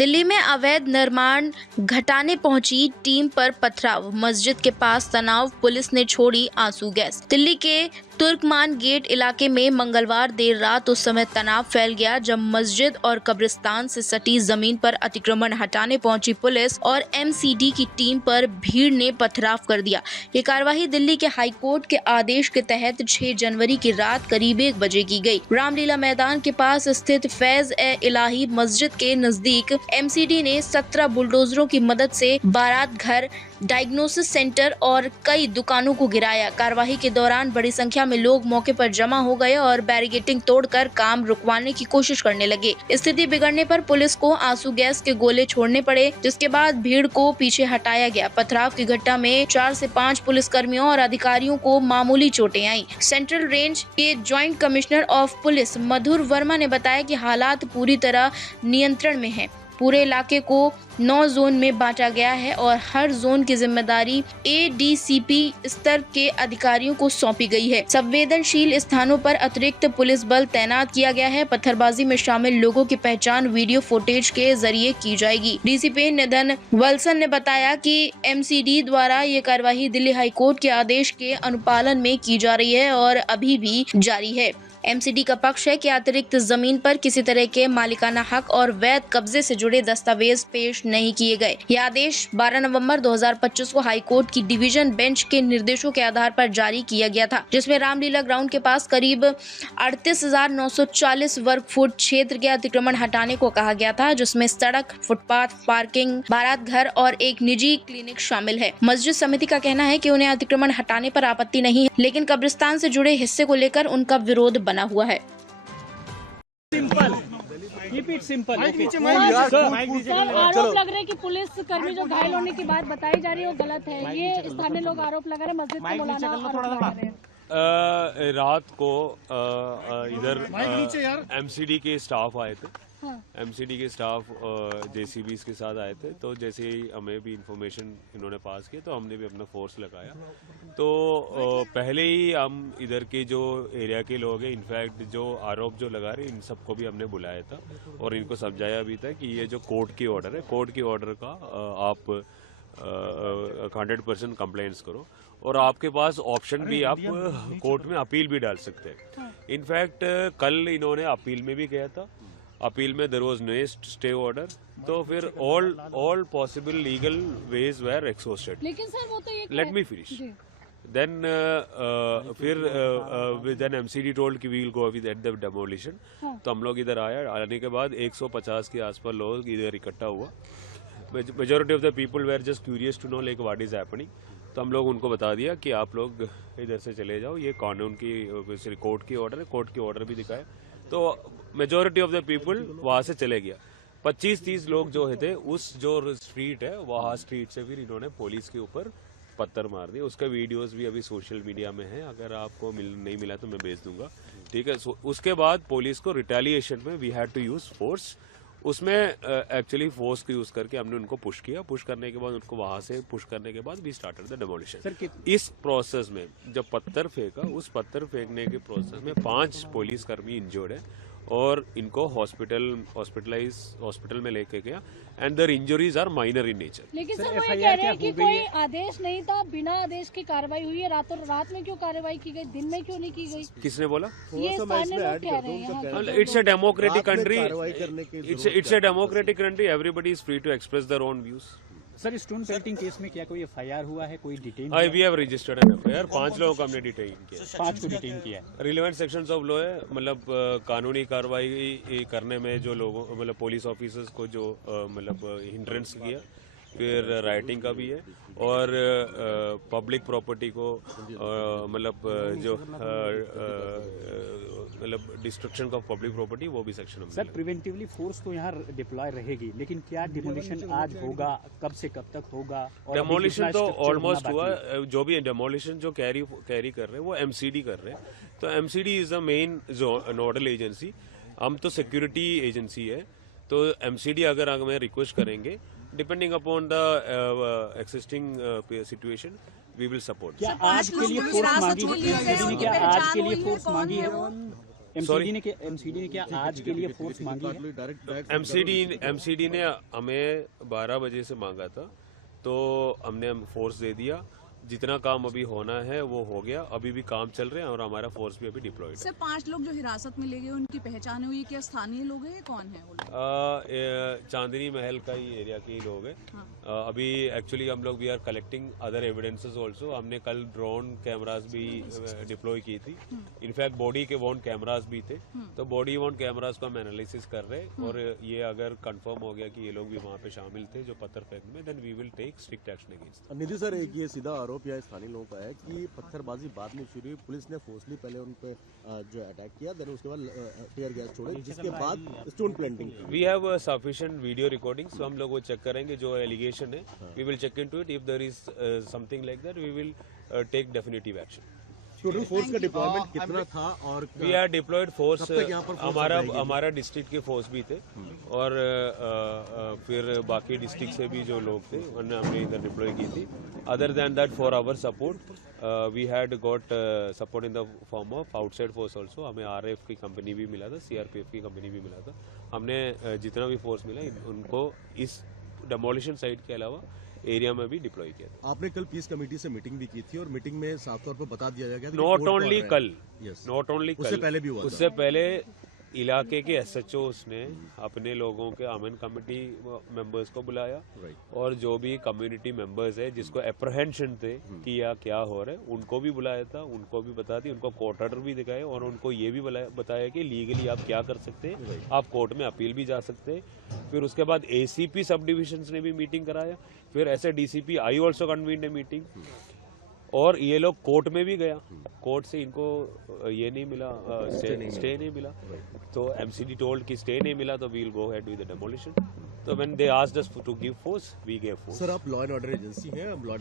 दिल्ली में अवैध निर्माण घटाने पहुंची टीम पर पथराव, मस्जिद के पास तनाव, पुलिस ने छोड़ी आंसू गैस। दिल्ली के तुर्कमान गेट इलाके में मंगलवार देर रात उस समय तनाव फैल गया जब मस्जिद और कब्रिस्तान से सटी जमीन पर अतिक्रमण हटाने पहुंची पुलिस और एमसीडी की टीम पर भीड़ ने पथराव कर दिया। ये कार्रवाई दिल्ली के हाई कोर्ट के आदेश के तहत 6 जनवरी की रात करीब 1 बजे की गई। रामलीला मैदान के पास स्थित फैज-ए-इलाही मस्जिद के नजदीक एमसीडी ने 17 बुलडोजरों की मदद से बारात घर, डायग्नोसिस सेंटर और कई दुकानों को गिराया। कार्रवाई के दौरान बड़ी संख्या में लोग मौके पर जमा हो गए और बैरिकेडिंग तोड़कर काम रुकवाने की कोशिश करने लगे। स्थिति बिगड़ने पर पुलिस को आंसू गैस के गोले छोड़ने पड़े, जिसके बाद भीड़ को पीछे हटाया गया। पथराव की घटना में 4 से 5 पुलिसकर्मियों और अधिकारियों को मामूली चोटें आईं। सेंट्रल रेंज के ज्वाइंट कमिश्नर ऑफ पुलिस मधुर वर्मा ने बताया कि हालात पूरी तरह नियंत्रण में है। पूरे इलाके को 9 जोन में बांटा गया है और हर जोन की जिम्मेदारी एडीसीपी स्तर के अधिकारियों को सौंपी गई है। संवेदनशील स्थानों पर अतिरिक्त पुलिस बल तैनात किया गया है। पत्थरबाजी में शामिल लोगों की पहचान वीडियो फुटेज के जरिए की जाएगी। डीसीपी निधन वल्सन ने बताया कि एमसीडी द्वारा ये कार्यवाही दिल्ली हाई कोर्ट के आदेश के अनुपालन में की जा रही है और अभी भी जारी है। एमसीडी का पक्ष है कि अतिरिक्त जमीन पर किसी तरह के मालिकाना हक और वैध कब्जे से जुड़े दस्तावेज पेश नहीं किए गए। यह आदेश 12 नवंबर 2025 को हाई कोर्ट की डिवीजन बेंच के निर्देशों के आधार पर जारी किया गया था, जिसमें रामलीला ग्राउंड के पास करीब 38,940 वर्ग फुट क्षेत्र के अतिक्रमण हटाने को कहा गया था, जिसमें सड़क, फुटपाथ, पार्किंग, बारात घर और एक निजी क्लिनिक शामिल है। मस्जिद समिति का कहना है कि उन्हें अतिक्रमण हटाने पर आपत्ति नहीं है, लेकिन कब्रिस्तान से जुड़े हिस्से को लेकर उनका विरोध बना हुआ है। Simple, keep it simple. आरोप लग रहे हैं कि पुलिस कर्मी जो घायल होने की बात बताई जा रही है वो गलत है। ये स्थानीय लोग आरोप लगा रहे हैं, मस्जिद को बुलाना आरोप लगा रहे हैं। रात को इधर एमसीडी के स्टाफ आए थे। एमसीडी के स्टाफ जेसीबीज के साथ आए थे, तो जैसे ही हमें भी इंफॉर्मेशन इन्होंने पास किया तो हमने भी अपना फोर्स लगाया। तो पहले ही हम इधर के जो एरिया के लोग हैं, इनफैक्ट जो आरोप जो लगा रहे इन सबको भी हमने बुलाया था और इनको समझाया भी था कि ये जो कोर्ट की ऑर्डर है, कोर्ट की ऑर्डर का आप 100% कंप्लेंट्स करो और आपके पास ऑप्शन भी, आप कोर्ट में अपील भी डाल सकते हैं। इनफैक्ट कल इन्होंने अपील में भी किया था। अपील में there was no stay order, तो फिर all possible legal ways were exhausted. लेकिन सर वो तो ये लेट मी फिनिश। देन फिर एमसीडी टोल्ड कि we will go with at the demolition. तो हम लोग इधर आने के बाद 150 के आसपास लोग इधर इकट्ठा हुआ। Majority of the people were just curious to know like what is happening. तो हम लोग उनको बता दिया कि आप लोग इधर से चले जाओ, ये कानून की कोर्ट की ऑर्डर है, कोर्ट की ऑर्डर भी दिखाए। तो मेजॉरिटी ऑफ द पीपल वहां से चले गया। 25-30 लोग जो थे उस जो स्ट्रीट है वहां स्ट्रीट से फिर इन्होंने पुलिस के ऊपर पत्थर मार दिए। उसका वीडियोस भी अभी सोशल मीडिया में है, अगर आपको नहीं मिला तो मैं भेज दूंगा, ठीक है। उसके बाद पुलिस को रिटेलिएशन में we had to use force. उसमें एक्चुअली फोर्स को यूज करके हमने उनको पुश किया। पुश करने के बाद उनको वहां से पुश करने के बाद वी स्टार्टेड द डेमोलिशन। इस प्रोसेस में जब पत्थर फेंका, उस पत्थर फेंकने के प्रोसेस में 5 पुलिसकर्मी इंजर्ड है और इनको हॉस्पिटल में लेके गया and their injuries are minor in nature. लेकिन सर वो ये कह रहे हैं कि कोई आदेश नहीं था, बिना आदेश की कार्रवाई हुई है। रात में क्यों कार्रवाई की गई, दिन में क्यों नहीं की गई? किसने बोला? ये स्थानीय लोग कह रहे हैं। It's a democratic country, it's a democratic country, everybody is free to express their own views. Sir, stone pelting case में क्या कोई एफआईआर हुआ है, कोई detain? We have registered an FIR. 5 लोगों को हमने डिटेन किया। 5 को डिटेन किया। रिलेवेंट सेक्शंस ऑफ लॉ है, मतलब कानूनी कार्रवाई करने में जो लोगों, मतलब पुलिस ऑफिसर्स को जो मतलब हिंड्रेंस किया, फिर राइटिंग का भी है और पब्लिक प्रॉपर्टी को मतलब डिस्ट्रक्शन ऑफ पब्लिक प्रॉपर्टी, वो भी सेक्शन में। सर, प्रिवेंटिवली फोर्स तो यहाँ डिप्लॉय रहेगी, लेकिन क्या डिमोलिशन आज होगा, कब से कब तक होगा? डेमोलिशन तो ऑलमोस्ट हुआ। जो भी डेमोलिशन जो कैरी कर रहे हैं वो एमसीडी कर रहे हैं। तो MCD is the main nodal agency, हम तो सिक्योरिटी एजेंसी है। तो एमसीडी अगर हमें रिक्वेस्ट करेंगे, depending upon the existing situation, we will support. क्या आज के लिए फोर्स मांगी है? क्या आज के लिए फोर्स मांगी है? एमसीडी ने क्या आज के लिए फोर्स मांगी है? एमसीडी ने हमें 12 बजे से मांगा था, तो हमने फोर्स दे दिया। जितना काम अभी होना है वो हो गया, अभी भी काम चल रहे हैं और हमारा फोर्स भी अभी डिप्लॉयड है। सर 5 लोग जो हिरासत में ले गए उनकी पहचान हुई, क्या स्थानीय लोग हैं, कौन है वो लोग? चांदनी महल का ही एरिया के ही लोग हैं। अभी एक्चुअली हम लोग we are collecting other evidences also. हमने कल ड्रोन कैमरास भी डिप्लॉय की थी। इनफैक्ट बॉडी के वॉन्ट कैमरास भी थे, तो बॉडी वॉन्ट कैमरास को हम एनालिसिस कर रहे हैं और ये अगर कंफर्म हो गया कि ये लोग भी वहाँ पे शामिल थे जो पत्थर फेंकने में, then we will take strict action against. Nidhi sir, एक ये सीधा आरोप या स्थानीय लोगों का है कि पत्थरबाजी बाद में शुरू हुई, पुलिस ने फोर्सली पहले उन पे जो अटैक किया, देन उसके बाद टीयर गैस छोड़े, जिसके बाद stone pelting. We have sufficient video recording, so हम लोग वो चेक करेंगे जो एलिगेशन है। We will check into it, if there is something like that we will take definitive action. Total force का डिप्लॉयमेंट कितना था? और वी आर डिप्लॉयड फोर्स, हमारा डिस्ट्रिक्ट के फोर्स भी थे और फिर बाकी डिस्ट्रिक्ट से भी जो लोग थे उन्हें हमने इधर डिप्लॉय की थी। Other than that for our support we had got support in the form of outside force also. हमें आरएफ की कंपनी भी मिला था, सीआरपीएफ की कंपनी भी मिला था। हमने जितना भी फोर्स मिला उनको इस डेमोलिशन साइट के अलावा एरिया में भी डिप्लॉय किया था। आपने कल पीस कमेटी से मीटिंग भी की थी और मीटिंग में साफ तौर पर बता दिया गया, नॉट ओनली कल, नॉट ओनली उससे पहले भी हुआ, उससे पहले इलाके के एसएचओस ने अपने लोगों के अमन कमेटी मेंबर्स को बुलाया और जो भी कम्युनिटी मेंबर्स है जिसको अप्रहेंशन थे कि या क्या हो रहा है उनको भी बुलाया था, उनको भी बता दी, उनको कोर्ट ऑर्डर भी दिखाए और उनको ये भी बताया कि लीगली आप क्या कर सकते हैं, आप कोर्ट में अपील भी जा सकते हैं। फिर उसके बाद एसीपी सब डिविजन्स ने भी मीटिंग कराया, फिर ऐसे DCP I also convened a meeting और ये लोग कोर्ट में भी गया। कोर्ट से इनको ये नहीं मिला, स्टे नहीं मिला, तो एमसीडी टोल्ड कि स्टे नहीं मिला तो we will go ahead with the demolition. तो when they asked us to give force we gave force. Sir, आप लॉ एंड ऑर्डर एजेंसी हैं, लॉ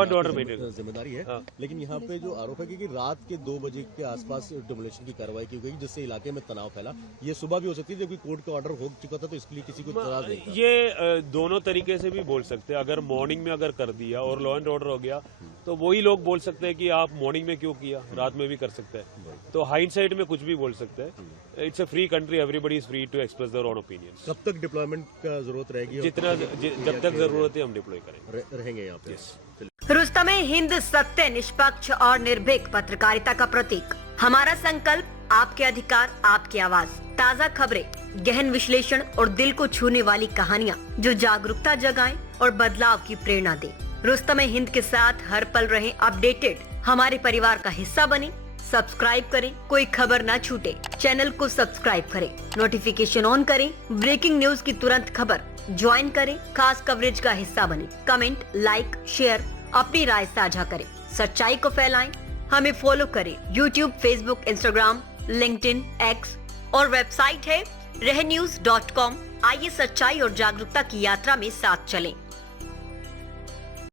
एंड ऑर्डर जिम्मेदारी है, लेकिन यहाँ पे जो आरोप है कि रात के 2 बजे के आसपास डेमोलिशन की कार्रवाई की गई जिससे इलाके में तनाव फैला, ये सुबह भी हो सकती है जबकि कोर्ट का ऑर्डर हो चुका था, तो इसके लिए किसी को इत्तला नहीं था। ये दोनों तरीके से भी बोल सकते हैं। अगर मॉर्निंग में अगर कर दिया और लॉ एंड ऑर्डर हो गया तो वही लोग बोल सकते हैं कि आप मॉर्निंग में क्यों किया, रात में भी कर सकते हैं। तो हाइंडसाइट में कुछ भी बोल सकते हैं। It's a free country, everybody is free to express their own opinions. कब तक डिप्लॉयमेंट का जरूरत रहेगी? जब तक जरूरत है हम डिप्लॉय करेंगे, रहेंगे यहाँ पे। रुस्तम हिंद सत्य, निष्पक्ष और निर्भीक पत्रकारिता का प्रतीक। हमारा संकल्प, आपके अधिकार, आपकी आवाज। ताज़ा खबरें, गहन विश्लेषण और दिल को छूने वाली कहानियाँ जो जागरूकता जगाएं और बदलाव की प्रेरणा दें। रुस्तम हिंद के साथ हर पल रहें अपडेटेड। हमारे परिवार का हिस्सा बने, सब्सक्राइब करें, कोई खबर ना छूटे। चैनल को सब्सक्राइब करें, नोटिफिकेशन ऑन करें, ब्रेकिंग न्यूज की तुरंत खबर ज्वाइन करें, खास कवरेज का हिस्सा बने। कमेंट, लाइक, शेयर, अपनी राय साझा करें, सच्चाई को फैलाएं। हमें फॉलो करें YouTube, Facebook, Instagram, LinkedIn, X और वेबसाइट है रहnews.com। आइए सच्चाई और जागरूकता की यात्रा में साथ चलें।